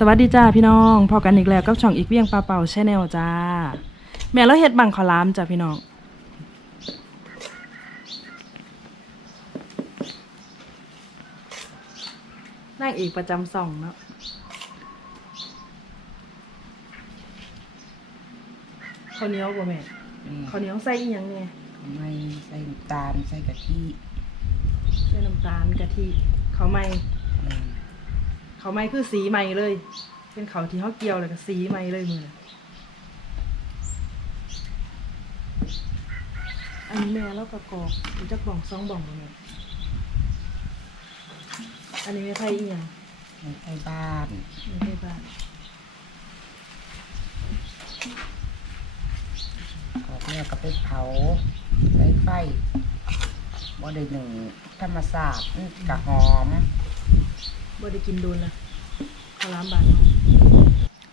สวัสดีจ้าพี่น้องพอกันอีกแล้วกับช่องอีกเวียงปลาเป่าแชนแนลจ้า แม่เราเฮ็ดบังขาวหลามจ้าพี่น้อง นั่งอีกประจำส่องเนาะข้าวเหนียวบ่แม่นี่ข้าวเหนียวใส่อีหยังเนี่ยไม่ใส่น้ำตาลใส่กะทิใส่น้ำตาลกะทิข้าวไหม้ อืมข้าวไหม้คือสีใหม่เลย เป็นข้าวที่เฮาเกี่ยวแล้วก็สีใหม่เลยมืออันนี้แม่เราประกอบมันจักบ่องสองบ่องบ่แม่อันนี้ไม่ไผ่อีหยังไม่ใส่บ้านไม่ไผ่บ้านกอกเนี่ยก็ไปเผาใส่ไฟบ่ได้หนึ่งธรรมศาสตร์มันกะหอม บ่ได้กินโดนนะข้าวหลามบานเฮา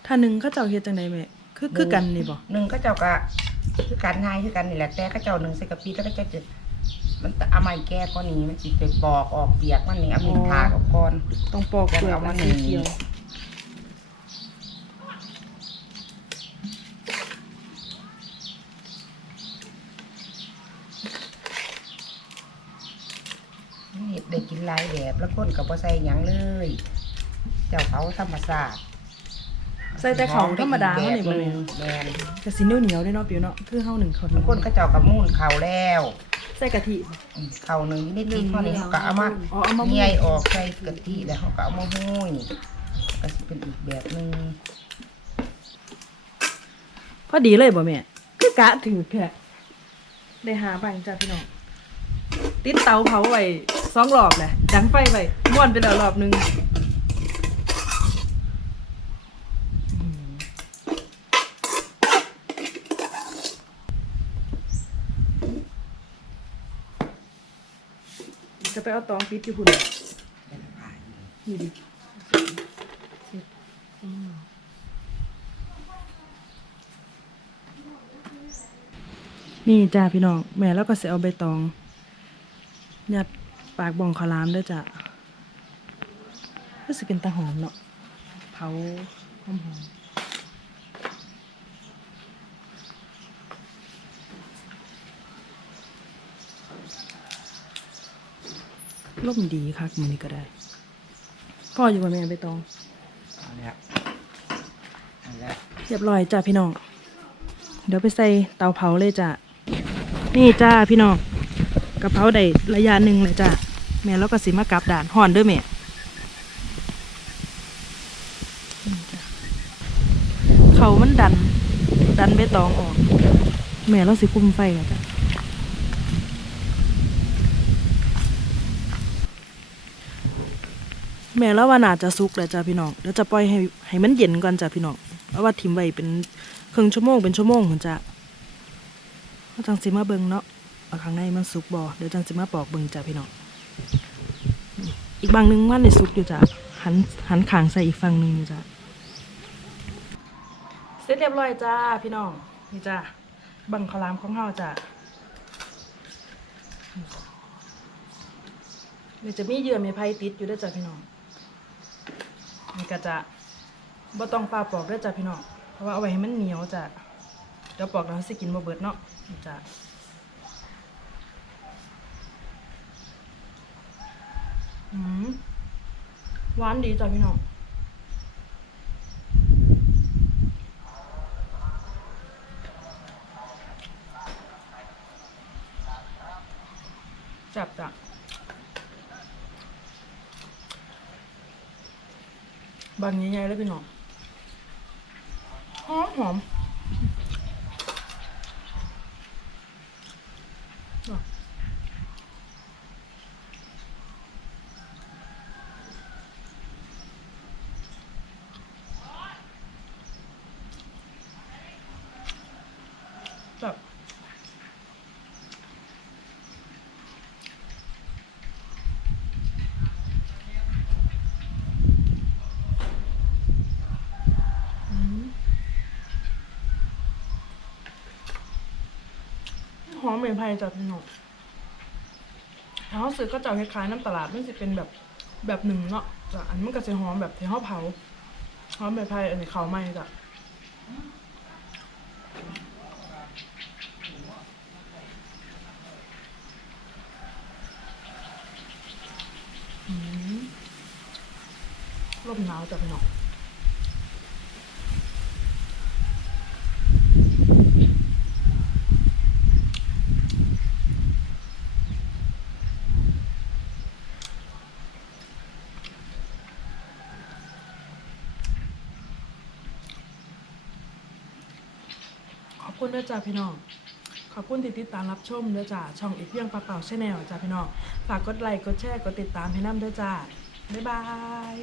ถ้าหนึ่งเขาเจ้าเฮ็ดจังไดแม่คือคือกันนี่บ่หนึ่งก็เจ้าก็คือกันง่ายคือกันนี่แหละแต่ก็เจ้าหนึ่งใส่กะปิแล้วก็เจ้าจะมันเอาไม้แก้ก็นี้มันสิไปปอกออกเปียกมันนี่เอามีดถากออกก่อนต้องปอกเปลือกเอามาแล้วหนึ่สีงเขียว เห็ดได้กินหลายแบบแล้วคนก็บ่ใส่หยังเลย เจ้าเขาธรรมศาสตร์ใส่แต่ข้าวธรรมดาเฮานี่บ่แม่แม่นก็สิเหนียวเหนียวๆเด้เนาะปิวเนาะคือเฮาหนึ่งข้าวเหนีบายงวคนก็เจ้ากับมูนเขาแล้วใส่กะทิบ่อืมเขาหนึ่งนิดนิดเท่านี้เขาก็เอามาอ๋อเอามาเนียออกใส่กะทิแล้วเขาก็เอามาหุ้ยก็สิเป็นอีกแบบหนึงพอดีเลยบ่แม่คือกะถือแค่ได้หาบังจ้าพี่น้องติดเตาเผาไว้ สองรอบแหละดังไฟไว้ม่วนไปแล้วรอบหนึงจะไปเอาตองปิดอยู่พุ่นนี่ดินี่จ้าพี่น้องแม่แล้วก็เสิเอาใบตองยัดากบ่องขาวหลามด้วยจ้ะรู้สึกเป็นตาหอมเนาะเผาหอมหอมลมดีคักมันนี่ก็ได้ พ่ออยู่กับแม่ใบตองเอาละเอาละเรียบร้อยจ้าพี่น้อง เดี๋ยวไปใส่เตาเผาเลยจ้ะ นี่จ้าพี่น้องกะเพราได้ระยะหนึ่งเลยจ้ะ แม่แล้วก็สิมากลับด่านห่อนด้วยแม่เขามันดัน ดันใบตองออก แม่เราสิคุ้มไฟแล้วจ้ะแม่แล้วว่าน่าจะสุกแล้วจ้ะพี่น้องเดี๋ยวจะปล่อยให้ให้มันเย็นก่อนจ้ะพี่น้องเพราะว่าทิมไว้เป็นครึ่งชั่วโมงเป็นชั่วโมงเหมือนจะจังสิมาเบิงเนาะว่าข้างในมันสุกบ่เดี๋ยวจังสิมาปอกเบิงจ้ะพี่น้อง อีกบางนึงมันได้สุกอยู่จ้ะหันหันขางใส่อีกฝั่งหนึงอยู่จ้ะเสร็จเรียบร้อยจ้าพี่น้องนี่จ้ะบังข้าวหลามของเฮาจ้ะนี่จะมีเยื่อมีไผ่ติดอยู่ด้วยจ้ะพี่น้องนี่ก็จะบ่ต้องปลาปอกด้วยจ้ะพี่น้องเพราะว่าเอาไว้ให้มันเหนียวจ้ะเดี๋ยวปอกแล้วสิกินบ่เบิดเนาะจ้ะอืม หวานดีจ้ะพี่น้องจับจ้ะบางใหญ่ๆเลยพี่น้องหอมหอมอะจับอืม หอมเหมือนไผ่จับพี่น้อถ้าเขาซื้อก็จะคล้ายๆน้ำตลาดมันจะเป็นแบบแบบหนึ่งเนาะจ้ะอันนี้มันก็จะหอมแบบที่เขาเผาหอมใบไผ่อันนี้เขาไหม้จ้ะลมหนาวจับหนอ ขอบคุณด้วยจ้าพี่น้อง ขอบคุณที่ติดตามรับชมด้วยจ้าช่องอีกเพียงปลาเป่าชแนลจ้าพี่น้อง ฝากกดไลค์ กดแชร์ กดติดตามให้น้ำด้วยจ้าบ๊ายบาย